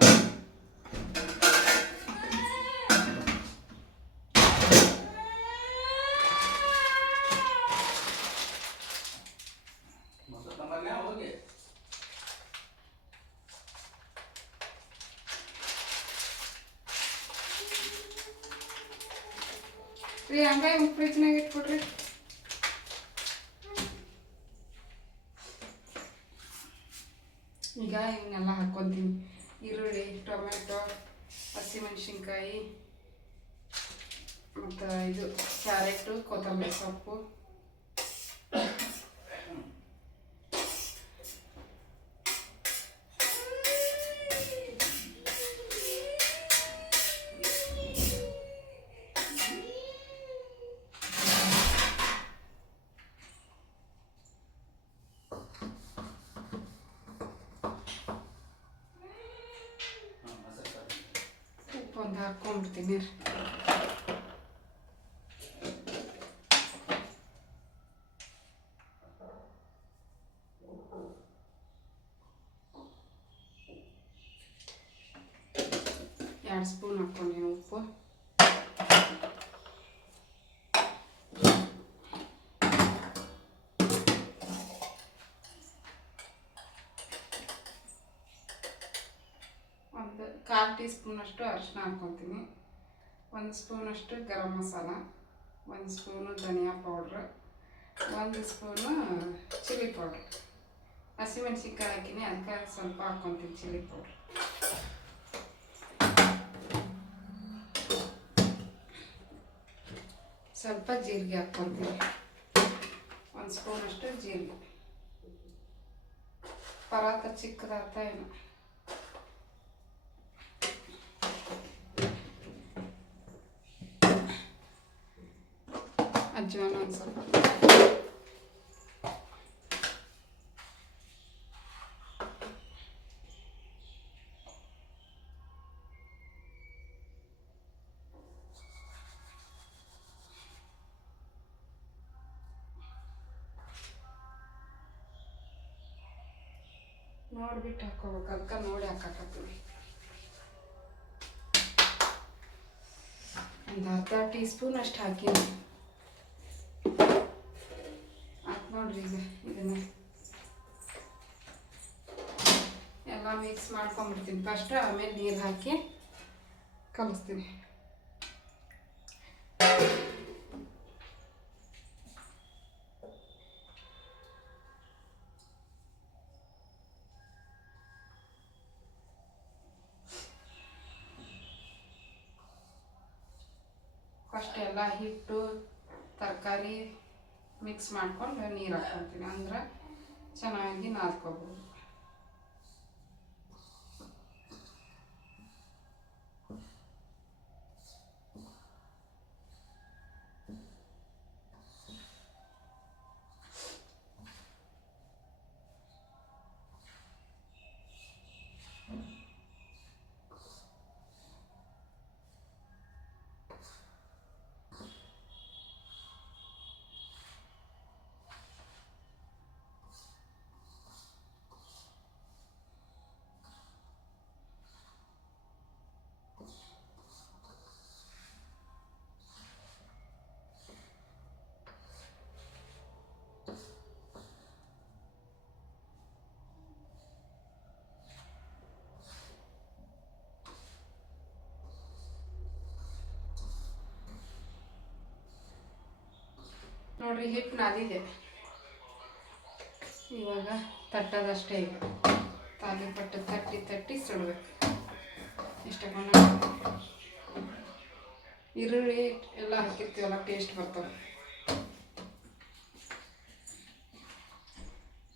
ರೀ ಹಂಗಾಗಿ ಫ್ರಿಜ್ನಾಗ ಇಟ್ಬಿಡ್ರಿ. ಈಗ ಇವನ್ನೆಲ್ಲ ಹಾಕ್ಕೊತೀನಿ. ಈರುಳ್ಳಿ, ಟೊಮೆಟೊ, ಹಸಿಮೆಣಸಿನ್ಕಾಯಿ ಮತ್ತು ಇದು ಕ್ಯಾರೆಟು, ಕೊತ್ತಂಬರಿ ಸೊಪ್ಪು, ಒಂದು ಹಾಕ್ಕೊಂಡ್ಬಿಡ್ತೀನಿ. ಎರಡು ಸ್ಪೂನ್ ಹಾಕ್ಕೊಂಡೀನಿ ಉಪ್ಪು. ಒಂದು 1/4 ಟೀ ಸ್ಪೂನಷ್ಟು ಅರಿಶಿನ ಹಾಕ್ಕೊತೀನಿ. 1 ಸ್ಪೂನಷ್ಟು ಗರಂ ಮಸಾಲ, 1 ಸ್ಪೂನು ಧನಿಯಾ ಪೌಡ್ರ್, 1 ಸ್ಪೂನು ಚಿಲ್ಲಿ ಪೌಡ್ರ್. ಹಸಿಮೆಣ್ಸಿನ್ಕಾಯಿ ಹಾಕಿನಿ, ಅದಕ್ಕೆ ಸ್ವಲ್ಪ ಹಾಕ್ಕೊತೀನಿ ಚಿಲ್ಲಿ ಪೌಡ್ರ್. ಸ್ವಲ್ಪ ಜೀರಿಗೆ ಹಾಕ್ಕೊತೀನಿ, 1 ಸ್ಪೂನಷ್ಟು ಜೀರಿಗೆ. ಪರಾತ ಚಿಕ್ಕದಾಗ್ತಾ ಏನು. ಅಜ್ವಾನ ಒಂದು ಸ್ವಲ್ಪ. ನೋಡ್ಬಿಟ್ಟು ಹಾಕೋಬೇಕು, ಅದಕ್ಕೆ ನೋಡಿ ಹಾಕಕತ್ತೀವಿ. ಒಂದು ಅರ್ಧ ಟೀ ಸ್ಪೂನ್ ಅಷ್ಟು ಹಾಕೀನಿ. ಹಾಕಿ ನೋಡ್ರಿ ಈಗ ಇದನ್ನು ಎಲ್ಲ ಮಿಕ್ಸ್ ಮಾಡ್ಕೊಂಬಿಡ್ತೀನಿ ಫಸ್ಟ್, ಆಮೇಲೆ ನೀರು ಹಾಕಿ ಕಲಿಸ್ತೀನಿ. ಫಸ್ಟ್ ಎಲ್ಲ ಹಿಟ್ಟು ತರಕಾರಿ ಮಿಕ್ಸ್ ಮಾಡ್ಕೊಂಡು ನೀರು ಹಾಕ್ಕೊತೀನಿ, ಅಂದ್ರೆ ಚೆನ್ನಾಗಿ ನಾದ್ಕೋಬೋದು. ನೋಡ್ರಿ ಹಿಟ್ಟು ನಾದಿದೆ, ಇವಾಗ ತಟ್ಟದಷ್ಟೇ. ಈಗ ತಾಲಿಪಟ್ಟು ತಟ್ಟಿ ತಟ್ಟಿ ಸುಡಬೇಕು. ಇಷ್ಟಕೊಂಡು ಈರುಳ್ಳಿ ಎಲ್ಲ ಹಾಕಿರ್ತೀವಲ್ಲ, ಟೇಸ್ಟ್ ಬರ್ತವೆ.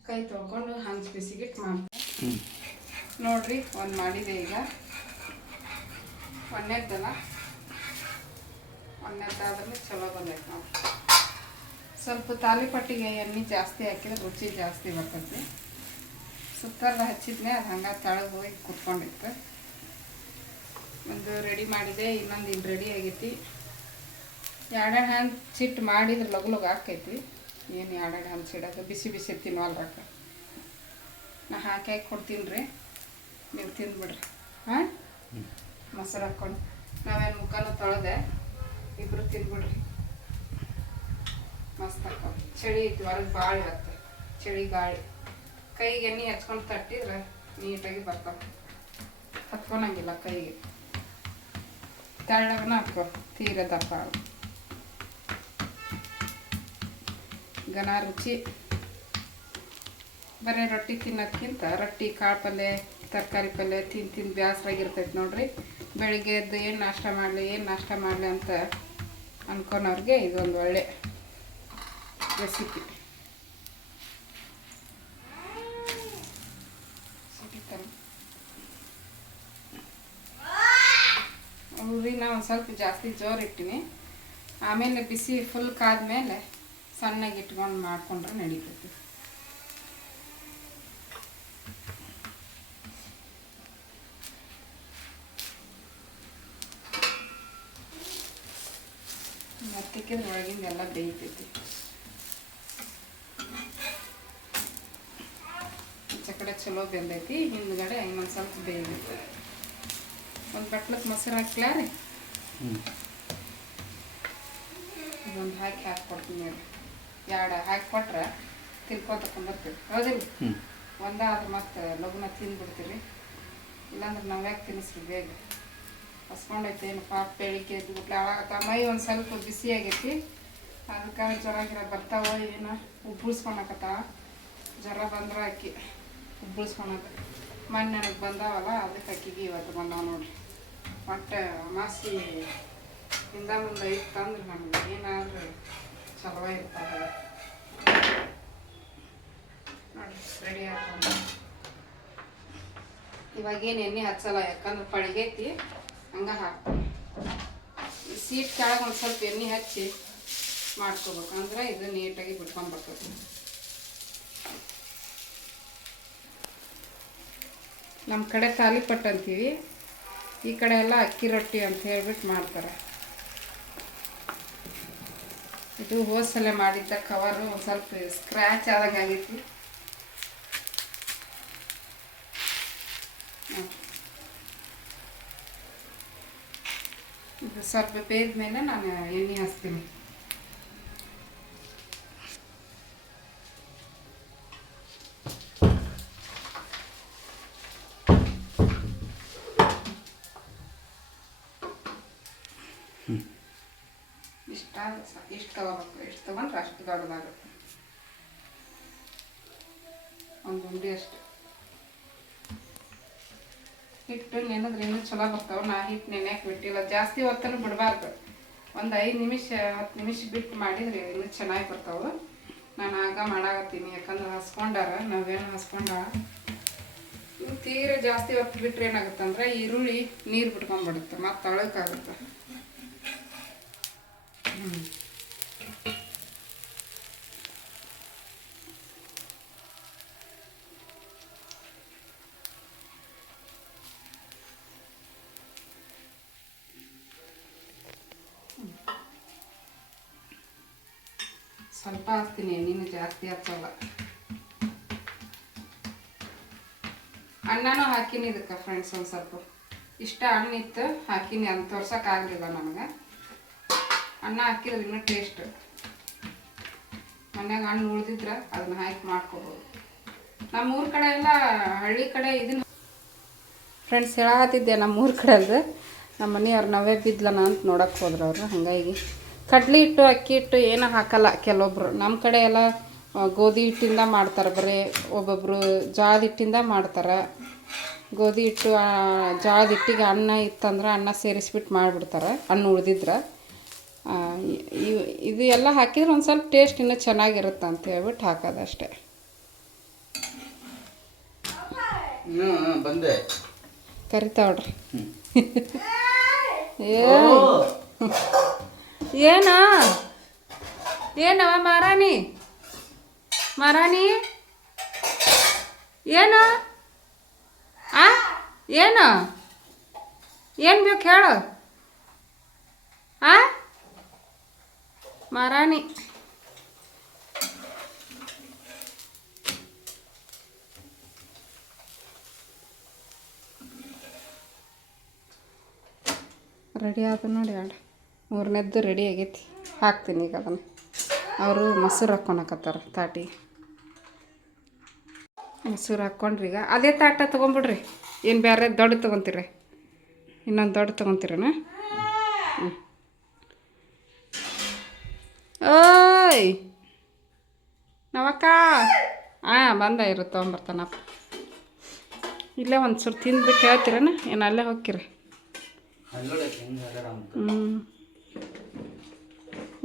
ಕೈ ತೊಗೊಂಡು ಹಂಚ್ ಬಿಸಿಗಿಟ್ಟು ಮಾಡ್ತೀನಿ. ನೋಡ್ರಿ ಒಂದು ಮಾಡಿದೆ. ಈಗ ಒಂದೇದ್ದಲ್ಲ, ಒಂದೇದ್ದಾದ್ರೆ ಚಲೋ ಬಂದೈತೆ. ನಾವು ಸ್ವಲ್ಪ ತಾಲಿಪಟ್ಟಿಗೆ ಎಣ್ಣೆ ಜಾಸ್ತಿ ಹಾಕಿದ್ರೆ ರುಚಿ ಜಾಸ್ತಿ ಬರ್ತೈತಿ. ಸುತ್ತಲ್ಲ ಹಚ್ಚಿದ್ನೆ ಅದು ಹಂಗೆ ತೆಳಗೆ ಹೋಗಿ ಕುತ್ಕೊಂಡಿತ್ತು. ಒಂದು ರೆಡಿ ಮಾಡಿದೆ, ಇನ್ನೊಂದು ಇಲ್ಲಿ ರೆಡಿ ಆಗೈತಿ. ಎರಡೆರಡು ಹಂಚಿಟ್ಟು ಮಾಡಿದ್ರೆ ಲಗು ಲಗು ಆಕೈತಿ. ಏನು ಎರಡೆರಡು ಹಂಚಿಡೋದು, ಬಿಸಿ ಬಿಸಿ ತಿನ್ವಲ್ರಕ್ಕ. ನಾ ಹಾಕಿ ಕೊಡ್ತೀನಿ ರೀ, ನೀವು ತಿಂದ್ಬಿಡ್ರಿ. ಹಾಂ, ಮೊಸರು ಹಾಕ್ಕೊಂಡು ನಾವೇನು ಮುಖನೂ ತೊಳೆದೆ, ಇಬ್ಬರು ತಿಂದ್ಬಿಡ್ರಿ. ಮಸ್ತ್ ಹಾಕೋ. ಚಳಿ ಐತಿ ಹೊರಗೆ, ಭಾಳ ಇವತ್ತು ಚಳಿ ಗಾಳಿ. ಕೈಗೆ ಎಣ್ಣೆ ಹಚ್ಕೊಂಡು ತಟ್ಟಿದ್ರೆ ನೀಟಾಗಿ ಬರ್ತಾವೆ, ಹತ್ಕೊಳಂಗಿಲ್ಲ ಕೈಗೆ. ತೆಳ್ಳಗನ ಹಾಕೋ, ತೀರ ದಪ್ಪ ಘನ ರುಚಿ. ಬರೀ ರೊಟ್ಟಿ ತಿನ್ನೋದ್ಕಿಂತ ರೊಟ್ಟಿ, ಕಾಳು ಪಲ್ಯ, ತರಕಾರಿ ಪಲ್ಯ ತಿಂದು ಬೇಸರಾಗಿರ್ತೈತೆ ನೋಡ್ರಿ. ಬೆಳಿಗ್ಗೆ ಎದ್ದು ಏನು ನಾಷ್ಟ ಮಾಡಲಿ ಅಂತ ಅನ್ಕೊನವ್ರಿಗೆ ಇದೊಂದು ಒಳ್ಳೆ ರೆಸಿಪಿ. ಉರಿನ ಒಂದು ಸ್ವಲ್ಪ ಜಾಸ್ತಿ ಜೋರು ಇಟ್ಟಿನಿ. ಆಮೇಲೆ ಬಿಸಿ ಫುಲ್ ಕಾದ್ಮೇಲೆ ಸಣ್ಣಗೆ ಇಟ್ಕೊಂಡು ಮಾಡ್ಕೊಂಡ್ರೆ ನಡೀತೈತಿ. ಮತ್ತಿಕ್ಕಿದ್ರೆ ಒಳಗಿಂದ ಎಲ್ಲ ಬೇಯ್ತೈತಿ. ಕಡೆ ಚಲೋ ಬೆಂದೈತಿ, ಹಿಂದ್ಗಡೆ ಇನ್ನೊಂದು ಸ್ವಲ್ಪ ಬೇಯಬೇಕು. ಒಂದು ಬಟ್ಲಕ್ಕೆ ಮೊಸರು ಹಾಕ್ಲಾ ರೀ, ಇದೊಂದು ಹಾಕ್ಕೊಡ್ತೀನಿ ನೋಡಿ. ಎರಡು ಹಾಕಿಕೊಟ್ರೆ ತಿನ್ಕೊಂತ ಕುಂದಿರ್ತೀವಿ, ಹೌದಿಲ್ಲ? ಒಂದಾದ್ರೆ ಮತ್ತೆ ಲಗುನ ತಿಂದ್ಬಿಡ್ತೀವಿ. ಇಲ್ಲಾಂದ್ರೆ ನಾವು ಯಾಕೆ ತಿನ್ನಿಸ್ರಿ, ಬೇಗ ಹಸ್ಕೊಂಡೈತೆ. ಏನು ಪಾಪ ಬೆಳಿಗ್ಗೆ ಎದ್ಬಿಟ್ಲೆ ಅಳಾಗತ್ತ. ಮೈ ಒಂದು ಸ್ವಲ್ಪ ಬಿಸಿ ಆಗೈತಿ, ಅದಕ್ಕೆ ಜ್ವರ ಗಿರ ಬರ್ತಾವ, ಏನೋ ಉಬ್ಬಳಿಸ್ಕೊಳಕತ್ತಾವ. ಜ್ವರ ಬಂದ್ರೆ ಅಕ್ಕಿ ಉಬ್ಬಳಿಸ್ಕೊಳಕ್ಕೆ ಮೊನ್ನೆ ನನಗೆ ಬಂದಾವಲ್ಲ, ಅದಕ್ಕೆ ಅಕ್ಕಿಗೆ ಇವತ್ತು ಬಂದಾವ ನೋಡ್ರಿ. ಒಟ್ಟು ಅಮಾಸಿ ಹಿಂದ ಮುಂದೆ ಇತ್ತಂದ್ರೆ ನಮ್ಗೆ ಏನಾದರೂ ಚಲೋ ಇರ್ತಾರೆ ನೋಡಿ. ರೆಡಿ ಆಗ್ತದೆ. ಇವಾಗೇನು ಎಣ್ಣೆ ಹಚ್ಚಲ್ಲ, ಯಾಕಂದ್ರೆ ಪಳಿಗೈತಿ, ಹಂಗೆ ಹಾಕ್ತೀನಿ. ಸೀಟ್ ಕೆಳಗೆ ಒಂದು ಸ್ವಲ್ಪ ಎಣ್ಣೆ ಹಚ್ಚಿ ಮಾಡ್ಕೋಬೇಕು, ಅಂದ್ರೆ ಇದು ನೀಟಾಗಿ ಬಿಟ್ಕೊಂಡು ಬರ್ತದೆ. ನಮ್ಮ ಕಡೆ ತಾಲಿಪಟ್ಟು ಅಂತೀವಿ, ಈ ಕಡೆ ಎಲ್ಲ ಅಕ್ಕಿ ರೊಟ್ಟಿ ಅಂತ ಹೇಳ್ಬಿಟ್ಟು ಮಾಡ್ತಾರೆ. ಇದು ಹೋದ್ಸಲ ಮಾಡಿದ್ದ ಕವರು ಒಂದು ಸ್ವಲ್ಪ ಸ್ಕ್ರ್ಯಾಚ್ ಆದಂಗೆ ಆಗೈತಿ. ಇದು ಸ್ವಲ್ಪ ಬೇಯ್ದ ಮೇಲೆ ನಾನು ಎಣ್ಣೆ ಹಾಕ್ತೀನಿ. ಇಷ್ಟು ತಗೋಬೇಕು, ಎಷ್ಟು ತಗೊಂಡ್ರೆ ಅಷ್ಟು ದೊಡ್ಡದಾಗುತ್ತೆ. ಒಂದು ಉಂಡೆ ಅಷ್ಟು ಹಿಟ್ಟು ನೆನೆದ್ರೆ ಇನ್ನೂ ಚಲೋ ಬರ್ತಾವೆ. ನಾ ಹಿಟ್ಟು ನೆನೆಯಕ್ಕೆ ಬಿಟ್ಟಿಲ್ಲ, ಜಾಸ್ತಿ ಹೊತ್ತನ್ನು ಬಿಡಬಾರ್ದು. ಒಂದು 5 ನಿಮಿಷ 10 ನಿಮಿಷ ಬಿಟ್ಟು ಮಾಡಿದ್ರೆ ಇನ್ನೂ ಚೆನ್ನಾಗಿ ಬರ್ತಾವೆ. ನಾನು ಆಗ ಮಾಡಾಕತ್ತೀನಿ, ಯಾಕಂದ್ರೆ ಹಸ್ಕೊಂಡಾರ, ನಾವೇನು ಹಸ್ಕೊಂಡ ತೀರ ಜಾಸ್ತಿ ಹೊತ್ತು ಬಿಟ್ಟರೆ ಏನಾಗುತ್ತೆ ಅಂದ್ರೆ ಈರುಳ್ಳಿ ನೀರು ಬಿಟ್ಕೊಂಡ್ಬಿಡುತ್ತೆ, ಮತ್ತು ಅಳಕ್ಕಾಗುತ್ತೆ. ಸ್ವಲ್ಪ ಹಾಕ್ತೀನಿ, ಎಣ್ಣೆನೂ ಜಾಸ್ತಿ ಹಚ್ಚಲ್ಲ. ಅನ್ನನೂ ಹಾಕಿನಿ ಇದಕ್ಕೆ ಫ್ರೆಂಡ್ಸ್. ಒಂದು ಸ್ವಲ್ಪ ಇಷ್ಟ ಹಣ್ಣಿತ್ತು ಹಾಕಿನಿ, ಅದು ತೋರ್ಸೋಕ್ಕಾಗಲಿಲ್ಲ ನನಗೆ. ಅನ್ನ ಹಾಕಿದ್ರೆ ಇನ್ನೂ ಟೇಸ್ಟ್. ಮನ್ಯಾಗ ಹಣ್ಣು ಉಳಿದಿದ್ರೆ ಅದನ್ನ ಹಾಕಿ ಮಾಡ್ಕೋಬೋದು. ನಮ್ಮೂರ ಕಡೆ ಎಲ್ಲ ಹಳ್ಳಿ ಕಡೆ ಇದನ್ನ ಫ್ರೆಂಡ್ಸ್ ಹೇಳತ್ತಿದ್ದೆ. ನಮ್ಮೂರ ಕಡೆದು ನಮ್ಮ ಮನೆಯವ್ರು ನಾವೇ ಬಿದ್ಲನ ಅಂತ ನೋಡಕ್ಕೆ ಹೋದ್ರು ಅವರು. ಹಾಗಾಗಿ ಕಡ್ಲಿ ಹಿಟ್ಟು ಅಕ್ಕಿ ಹಿಟ್ಟು ಏನೂ ಹಾಕಲ್ಲ ಕೆಲವೊಬ್ರು. ನಮ್ಮ ಕಡೆ ಎಲ್ಲ ಗೋಧಿ ಹಿಟ್ಟಿಂದ ಮಾಡ್ತಾರೆ, ಬರೀ ಒಬ್ಬೊಬ್ಬರು ಜೋಳದ ಹಿಟ್ಟಿಂದ ಮಾಡ್ತಾರೆ. ಗೋಧಿ ಹಿಟ್ಟು ಜೋಳದ ಹಿಟ್ಟಿಗೆ ಅನ್ನ ಇತ್ತಂದ್ರೆ ಅನ್ನ ಸೇರಿಸ್ಬಿಟ್ಟು ಮಾಡಿಬಿಡ್ತಾರೆ, ಹಣ್ಣು ಉಳಿದಿದ್ರೆ. ಇದು ಎಲ್ಲ ಹಾಕಿದ್ರೆ ಒಂದು ಸ್ವಲ್ಪ ಟೇಸ್ಟ್ ಇನ್ನೂ ಚೆನ್ನಾಗಿರುತ್ತೆ ಅಂತ ಹೇಳ್ಬಿಟ್ಟು ಹಾಕೋದು ಅಷ್ಟೇ. ಕರಿತಾವ್ರಿ ಏನ ಏನವ ಮಾರಾಣಿ ಮಾರಾಣಿ ಏನು ಏನು ಏನು ಬೇಕು ಹೇಳು ಮಾರಾಣಿ. ರೆಡಿ ಆದ ನೋಡಿ, 3ನೇದ್ದು ರೆಡಿ ಆಗೈತಿ. ಹಾಕ್ತೀನಿ ಈಗ ಅದನ್ನು. ಅವರು ಮೊಸರು ಹಾಕ್ಕೊಳಕತ್ತಾರ ತಾಟಿ. ಮೊಸರು ಹಾಕ್ಕೊಂಡ್ರಿ. ಈಗ ಅದೇ ತಾಟ ತೊಗೊಂಬಿಡ್ರಿ. ಏನು ಬೇರೆ ದೊಡ್ಡ ತೊಗೊತೀರಿ? ಇನ್ನೊಂದು ದೊಡ್ಡ ತೊಗೊತೀರನ? ಓಯ್ ನವಕ್ಕ ಬಂದ ಇರು, ತೊಗೊಂಬರ್ತಾನಪ್ಪ. ಇಲ್ಲೇ ಒಂದು ಸುರು ತಿಂದ್ಬಿಟ್ಟು ಹೇಳ್ತೀರನ, ಏನು ಅಲ್ಲೇ ಹೋಗ್ತೀರಿ?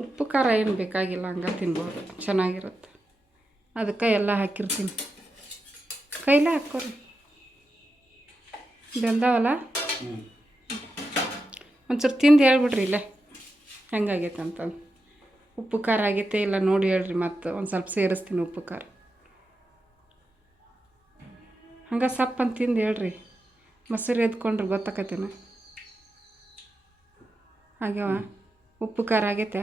ಉಪ್ಪು ಖಾರ ಏನು ಬೇಕಾಗಿಲ್ಲ, ಹಂಗೆ ತಿನ್ಬೋದು, ಚೆನ್ನಾಗಿರುತ್ತೆ. ಅದಕ್ಕೆ ಎಲ್ಲ ಹಾಕಿರ್ತೀನಿ. ಕೈಲೇ ಹಾಕ್ಕೊರಿ, ಬೆಂದವಲ್ಲ. ಒಂಚೂರು ತಿಂದು ಹೇಳ್ಬಿಡ್ರಿ ಇಲ್ಲೇ ಹೆಂಗಾಗೈತೆ ಅಂತಂದು. ಉಪ್ಪು ಖಾರ ಆಗೈತೆ ಇಲ್ಲ ನೋಡಿ ಹೇಳ್ರಿ, ಮತ್ತು ಒಂದು ಸ್ವಲ್ಪ ಸೇರಿಸ್ತೀನಿ ಉಪ್ಪು ಖಾರ. ಹಂಗೆ ಸಪ್ಪಂತ ತಿಂದು ಹೇಳ್ರಿ, ಮೊಸರು ಎದ್ಕೊಂಡ್ರೆ ಗೊತ್ತಾಕತ್ತೇನ ಆಗ್ಯಾವ. ಉಪ್ಪು ಖಾರ ಆಗೈತೆ?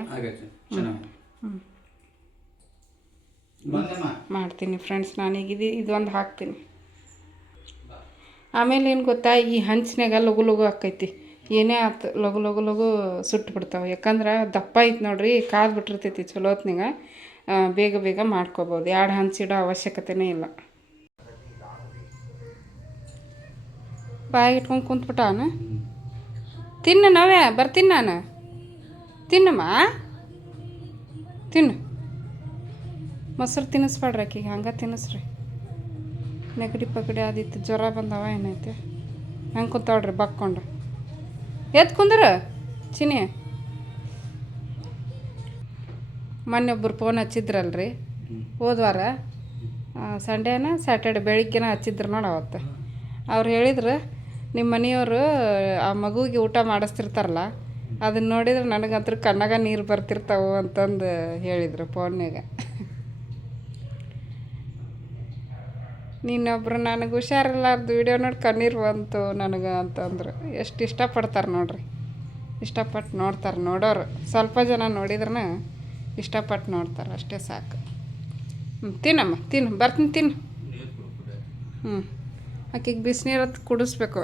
ಮಾಡ್ತೀನಿ ಫ್ರೆಂಡ್ಸ್. ನಾನೀಗ ಇದೊಂದು ಹಾಕ್ತೀನಿ. ಆಮೇಲೆ ಏನು ಗೊತ್ತಾ, ಈ ಹಂಚಿನಾಗ ಲಗು ಲಗು ಆಕೈತಿ. ಏನೇ ಆಯ್ತು ಲಗು ಲಗು ಲಗು ಸುಟ್ಟು ಬಿಡ್ತಾವೆ. ಯಾಕಂದ್ರೆ ದಪ್ಪ ಐತೆ ನೋಡ್ರಿ, ಕಾದು ಬಿಟ್ಟಿರ್ತೈತಿ ಚಲೋ ಹೊತ್ನಾಗ. ಬೇಗ ಬೇಗ ಮಾಡ್ಕೋಬೋದು. 2 ಹಂಚಿಡೋ ಅವಶ್ಯಕತೆನೇ ಇಲ್ಲ. ಬಾಯಿಗೆ ಇಟ್ಕೊಂಡು ಕುಂತ್ಬಿಟ್ಟಾನ. ತಿನ್ನು ನಾವೇ ಬರ್ತೀನಿ ನಾನು. ತಿನ್ನಮ್ಮ, ತಿನ್ನು. ಮೊಸರು ತಿನ್ನಿಸ್ಬೇಡ್ರಿ ಆಕಿಗೆ, ಹಂಗೆ ತಿನ್ನಿಸ್ರಿ. ನೆಗಡಿ ಪಗಡಿ ಆದಿತ್ತು, ಜ್ವರ ಬಂದವ ಏನೈತೆ. ಹಂಗೆ ಕುಂತಾವ್ರಿ ಬಕ್ಕೊಂಡು. ಎದ್ದು ಕುಂದ್ರ ಚಿನಿ. ಮೊನ್ನೆ ಒಬ್ಬರು ಫೋನ್ ಹಚ್ಚಿದ್ರಲ್ರಿ, ಹೋದ್ವಾರ ಸಂಡೇನ ಸ್ಯಾಟರ್ಡೆ ಬೆಳಿಗ್ಗೆನ ಹಚ್ಚಿದ್ರು ನೋಡಿ. ಅವತ್ತು ಅವ್ರು ಹೇಳಿದ್ರು, ನಿಮ್ಮ ಮನೆಯವರು ಆ ಮಗುವಿಗೆ ಊಟ ಮಾಡಿಸ್ತಿರ್ತಾರಲ್ಲ, ಅದನ್ನ ನೋಡಿದ್ರೆ ನನಗಂತೂ ಕಣ್ಣಾಗ ನೀರು ಬರ್ತಿರ್ತಾವೆ ಅಂತಂದು ಹೇಳಿದರು ಫೋನ್ಯಾಗ. ನೀನೊಬ್ರು ನನಗೆ ಹುಷಾರಿಲ್ಲಾರ್ದು ವಿಡಿಯೋ ನೋಡಿ ಕಣ್ಣೀರು ಬಂತು ನನಗೆ ಅಂತಂದ್ರು. ಎಷ್ಟು ಇಷ್ಟಪಡ್ತಾರೆ ನೋಡ್ರಿ, ಇಷ್ಟಪಟ್ಟು ನೋಡ್ತಾರೆ ನೋಡೋರು. ಸ್ವಲ್ಪ ಜನ ನೋಡಿದ್ರೂ ಇಷ್ಟಪಟ್ಟು ನೋಡ್ತಾರೆ, ಅಷ್ಟೇ ಸಾಕು. ತಿನ್ನಮ್ಮ, ತಿನ್ನು, ಬರ್ತೀನಿ, ತಿನ್ನು. ಆಕೆಗೆ ಬಿಸಿನೀರು ಕುಡಿಸ್ಬೇಕು.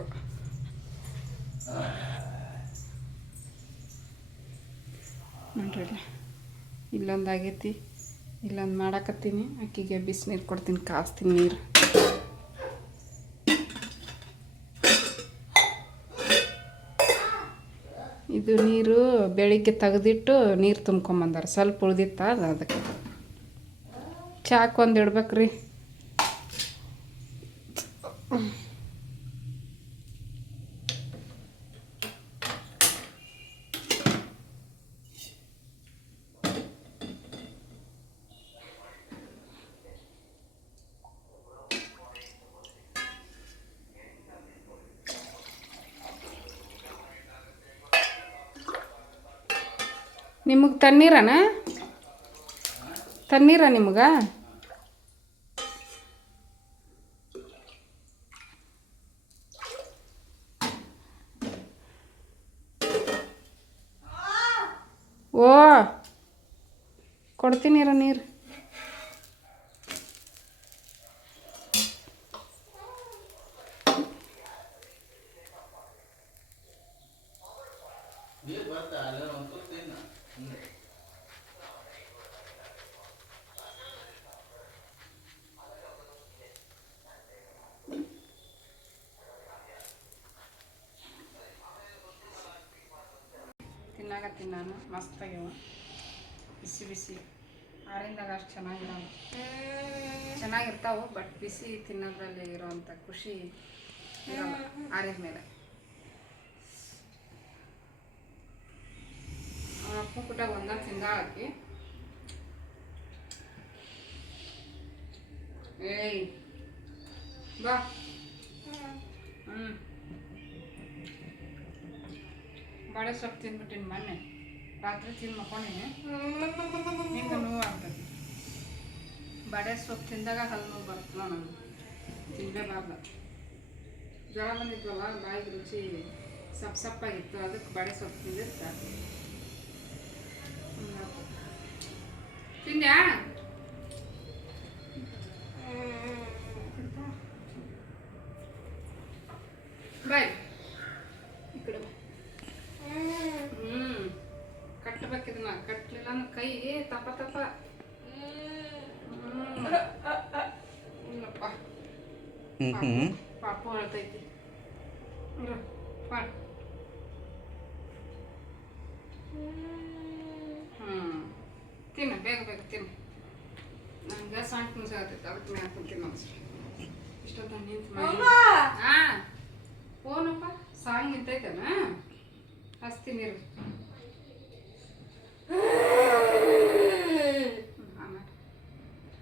ನೋಡ್ರಿ ಇಲ್ಲೊಂದು ಆಗೈತಿ, ಇಲ್ಲೊಂದು ಮಾಡಾಕತ್ತೀನಿ. ಆಕೆಗೆ ಬಿಸಿನೀರು ಕೊಡ್ತೀನಿ, ಕಾಸ್ತೀನಿ ನೀರು. ಇದು ನೀರು ಬೆಳಿಗ್ಗೆ ತೆಗೆದಿಟ್ಟು ನೀರು ತುಂಬ್ಕೊಂಬಂದಾರ. ಸ್ವಲ್ಪ ಉಳ್ದಿತ್ತ ಅದಕ್ಕೆ ಚಾಕ್ ಒಂದು ಇಡ್ಬೇಕ್ರಿ. ನಿಮಗೆ ತಣ್ಣೀರನ? ತಣ್ಣೀರ ನಿಮ್ಗೆ? ಓ ಕೊಡ್ತೀನಿರ ನೀರು. ತಿನ್ನಾಗತ್ತೀನಿ ನಾನು. ಮಸ್ತಾಗ್ಯವ, ಬಿಸಿ ಬಿಸಿ. ಆರಿಂದಾಗ ಅಷ್ಟು ಚೆನ್ನಾಗಿರ್ತಾವೆ, ಬಟ್ ಬಿಸಿ ತಿನ್ನೋದ್ರಲ್ಲಿ ಇರೋವಂಥ ಖುಷಿ ಇರೋಲ್ಲ ಆರಿದ ಮೇಲೆ. ಅಪ್ಪ ಪುಟ್ಟ ಒಂದ ತಿಂದಾಳಕಿ. ಏಯ್ ಬಾ. ಬಾಳೆ ಸೊಪ್ಪು ತಿಂದ್ಬಿಟ್ಟಿನಿ ಮೊನ್ನೆ ರಾತ್ರಿ, ತಿಂದು ಮಕ್ಕೊಂಡಿನಿ. ಹಿಂಗೆ ನೋವು ಆಗ್ತದೆ. ಬಾಳೆ ಸೊಪ್ಪು ತಿಂದಾಗ ಹಲ್ಲು ನೋವು ಬರ್ತಲ್ಲ, ನನಗೆ ತಿನ್ನಲೇಬಾರ್ದು. ಜ್ವರ ಬಂದಿದ್ವಲ್ಲ, ಬಾಯಿಗೆ ರುಚಿ ಸಪ್ಪಾಗಿತ್ತು, ಅದಕ್ಕೆ ಬಾಳೆ ಸೊಪ್ಪು ತಿಂದಿರ್ತ. ತಿಂದ್ಯಾ? ಬಾಯ್ ಈ ಕಡೆ ಬಾ. ಕಟ್ಟಬೇಕಿದನ್ನ, ಕಟ್ಟಲಿಲ್ಲ ಅಂದ್ರೆ ಕೈ ತಪ್ಪ ತಪ್ಪ. ಇಲ್ಲಪ್ಪ, ಪಾಪು ಅಳ್ತೈತಿ. ತಿನ್ನ, ಬೇಗ ಬೇಗ ತಿನ್ನು. ನಂಗೆ ಸಾಂಟ್ ಮುಸಾಗತ್ತೈತೆ, ಅದಕ್ಕೆ ಮ್ಯಾಲೆ ಕುಂತೀನಿ ಅನ್ಸ್ರಿ. ಇಷ್ಟೊತ್ತ ನಿಂತು ಹಾಂ ಫೋನಪ್ಪ ಸಾಂಗ್ ನಿಂತೈತೇನ? ಹಚ್ತೀನಿ ಇರು.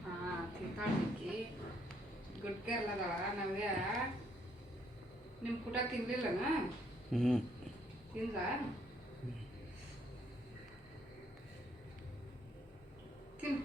ಹಾಂ ತಿಂತಾಳಿಕ್ಕಿ, ಗುಡ್ ಕೇರ್ಲದಳ. ನವ್ಯ ನಿಮ್ಮ ಪುಟ ತಿನ್ಲಿಲ್ಲನ? ತಿಂದ ತಿನ್ನು.